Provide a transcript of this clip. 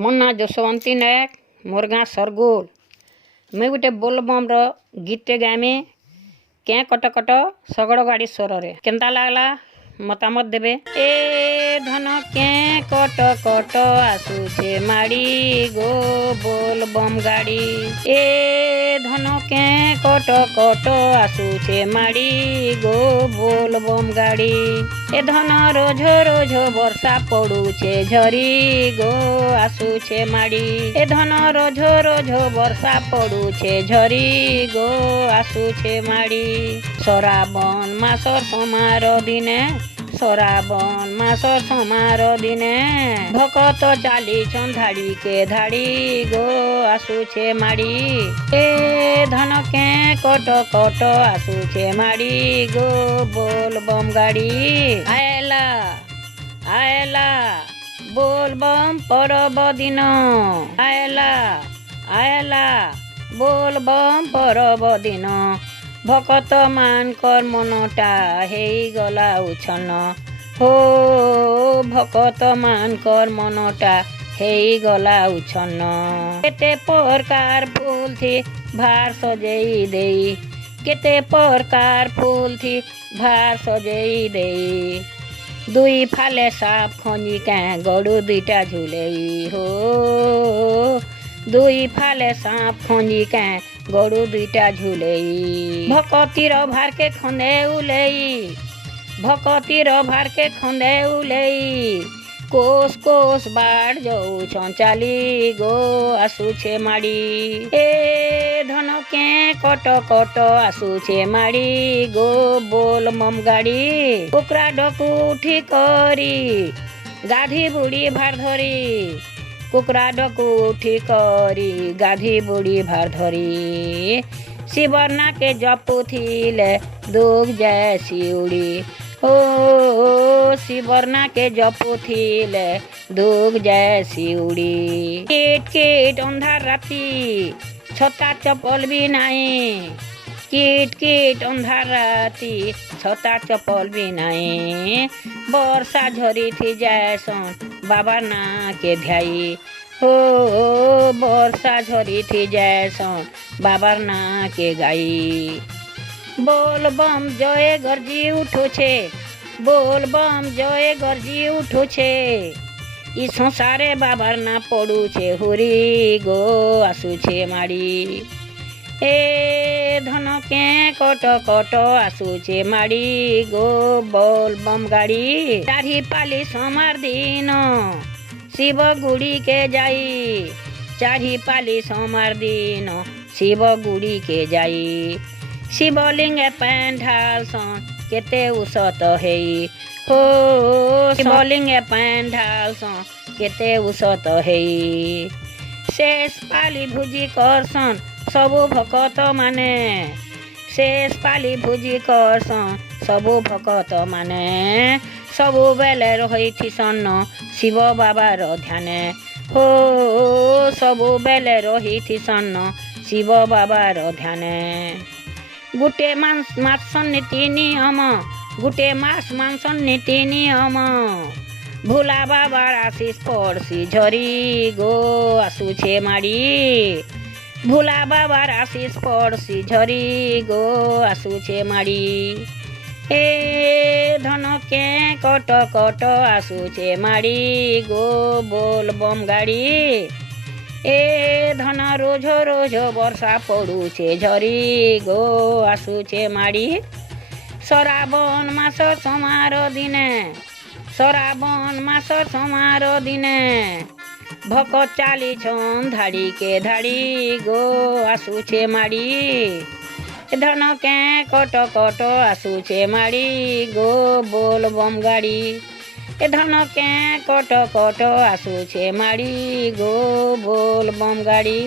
ମୋ ନାଁ ଯଶୋବନ୍ତୀ ନାୟକ। ମୋର୍ ଗାଁ ସରଗୁଲ। ମୁଇଁ ଗୋଟେ ବୋଲବମ୍ର ଗୀତଟେ ଗାଇମି। କେଁ କଟକଟ ଶଗଡ଼ ଗାଡ଼ି ସ୍ୱରରେ। କେନ୍ତା ଲାଗଲା ମତାମତ ଦେବେ। ଏ ଧନ କେଁ କଟକଟ ଆସୁଛେ ମାଡ଼ି ଗୋ ବୋଲବମ୍ ଗାଡ଼ି। ଏ ଧନ କେଁ କଟକଟ ଆସୁଛେ ମାଡ଼ି ଗୋ ବୋଲବମ୍ ଗାଡ଼ି। ଏ ଧନ ରୋଝ ରୋଝ ବର୍ଷା ପଡୁଛେ ଝରି ଗୋ ଆସୁଛେ ମାଡ଼ି। ଏ ଧନ ରୋଝ ରୋଝ ବର୍ଷା ପଡୁଛେ ଝରି ଗୋ ଆସୁଛେ ମାଡ଼ି। ଶ୍ରାବଣ ମାସର ସମାର ଦିନେ, ଶ୍ରାବଣ ମାସର ସମାର ଦିନେ, ଭକତ ଚାଲିଛନ୍ ଧାଡ଼ିକେ ଧାଡ଼ି ଗୋ ଆସୁଛେ ମାଡ଼ି। ଏ ଧନ କେଁ କଟକଟ ଆସୁଛେ ମାଡ଼ି ଗୋ ବୋଲବମ୍ ଗାଡ଼ି। ଆଏଲା ଆଏଲା ବୋଲବମ୍ ପରବ ଦିନ, ଆଏଲା ଆଏଲା ବୋଲବମ୍ ପରବ ଦିନ। ଭକତ ମାନଙ୍କର ମନଟା ହେଇଗଲା ଉଛନ, ହୋ ଭକତ ମାନଙ୍କର ମନଟା ହେଇଗଲା ଉଛନ। କେତେ ପ୍ରକାର ଫୁଲ ଥି ଭାର ସଜେଇ ଦେଇ, କେତେ ପ୍ରକାର ଫୁଲ ଥି ଭାର ସଜେଇ ଦେଇ, ଦୁଇ ଫାଲେ ସାପ ଖଞ୍ଜି କେଁ ଗଡ଼ୁ ଦୁଇଟା ଝୁଲେଇ, ହୋ ଦୁଇ ଫାଲେ ସାପ ଖଞ୍ଜି କେଁ ଗଡ଼ୁ ଦୁଇଟା ଝୁଲେଇ। ଭକତିର ଭାରକେ ଖଣ୍ଡେ ଉଲେଇ, ଭକତିର ଭାରକେ ଖଣ୍ଡେ ଉଲେଇ, କୋଷ କୋଷ ବାଟ ଯାଉଛନ୍ ଚାଲି ଗୋ ଆସୁଛେ ମାଡ଼ି। ଏ ଧନ କେଁ କଟକଟ ଆସୁଛେ ମାଡ଼ି ଗୋ ବୋଲବମ୍ ଗାଡ଼ି। କୁକୁରା ଡକୁ ଉଠି କରି ଗାଧି ବୁଡ଼ି ଭାର ଧରି, କୁକୁରା ଡକୁ ଉଠି କରି ଗାଧି ବୁଡ଼ି ଭାର ଧରି, ଶିବର ନାକେ ଜପୁଥିଲେ ଦୁଃଖ ଯାଏ ଶିଉଡ଼ି, ଓ ଶିବର ନାକେ ଜପୁଥିଲେ ଦୁଃଖ ଯାଏ ଶିଉଡ଼ି। କିଟ କିଟ ଅନ୍ଧାର ରାତି ଛତା ଚପଲ ବି ନାହିଁ, କିଟ କିଟ ଅନ୍ଧାର ରାତି ଛତା ଚପଲ ବି ନାହିଁ। ବର୍ଷା ଝରିଥି ଯାଏସନ୍ ବାବାର ନାକେ ଧ୍ୟାଇ, ହୋ ବର୍ଷା ଝରିଥି ଯାଏସନ୍ ବାବାର ନାକେ ଗାଇ। ବୋଲବମ୍ ଜୟ ଗର୍ଜି ଉଠୁଛେ, ବୋଲବମ୍ ଜୟ ଗର୍ଜି ଉଠୁଛେ, ଇ ସଂସାରେ ବାବାର ନା ପଡୁଛେ ହୁରି ଗୋ ଆସୁଛେ ମାଡ଼ି। ଏ ଧନ କେଁ କଟକଟ ଆସୁଛେ ମାଡ଼ି ଗୋ ବୋଲବମ୍ ଗାଡ଼ି। ଚାରି ପାଲି ସମାର ଦିନ ଶିବ ଗୁଡ଼ିକେ ଯାଇ, ଚାରି ପାଲି ସମାର ଦିନ ଶିବ ଗୁଡ଼ିକେ ଯାଇ, ଶିବଲିଙ୍ଗେ ପାଏନ୍ ଢାଳସନ୍ କେତେ ଉଷତ ହେଇ, ହୋ ଶିବଲିଙ୍ଗେ ପାଏନ୍ ଢାଳସନ୍ କେତେ ଉଷତ ହେଇ। ଶେଷ ପାଲି ଭୋଜି କରସନ୍ ସବୁ ଭକତ ମାନେ, ଶେଷ ପାଲି ଭୋଜି କରସନ୍ ସବୁ ଭକତ ମାନେ, ସବୁବେଲେ ରହିଥିସନ୍ ଶିବ ବାବାର ଧ୍ୟାନେ, ହୋ ସବୁବେଲେ ରହିଥିସନ୍ ଶିବ ବାବାର ଧ୍ୟାନେ। ଗୁଟେ ମାସ ନୀତି ନିୟମ, ଗୁଟେ ମାସ ମାଂସ ନୀତି ନିୟମ, ଭୋଲା ବାବାର ଆଶିଷ ପଡ଼ସି ଝରି ଗୋ ଆସୁଛେ ମାଡ଼ି। ଭୋଲା ବାବାର ଆଶିଷ ପଡ଼ସି ଝରି ଗୋ ଆସୁଛେ ମାଡ଼ି। ଏ ଧନ କେଁ କଟକଟ ଆସୁଛେ ମାଡ଼ି ଗୋ ବୋଲବମ୍ ଗାଡ଼ି। ଏ ଧନ ରୋଝ ରୋଝ ବର୍ଷା ପଡୁଛେ ଝରି ଗୋ ଆସୁଛେ ମାଡ଼ି। ଶ୍ରାବଣ ମାସ ସମାର ଦିନେ, ଶ୍ରାବଣ ମାସ ସମାର ଦିନେ, ଭକତ ଚାଲିଛନ୍ ଧାଡ଼ିକେ ଧାଡ଼ି ଗୋ ଆସୁଛେ ମାଡ଼ି। ଏ ଧନ କେଁ କଟକଟ ଆସୁଛେ ମାଡ଼ି ଗୋ ବୋଲବମ୍ ଗାଡ଼ି। ଏ ଧନ କେଁ କଟକଟ ଆସୁଛେ ମାଡ଼ି ଗୋ ବୋଲବମ୍ ଗାଡ଼ି।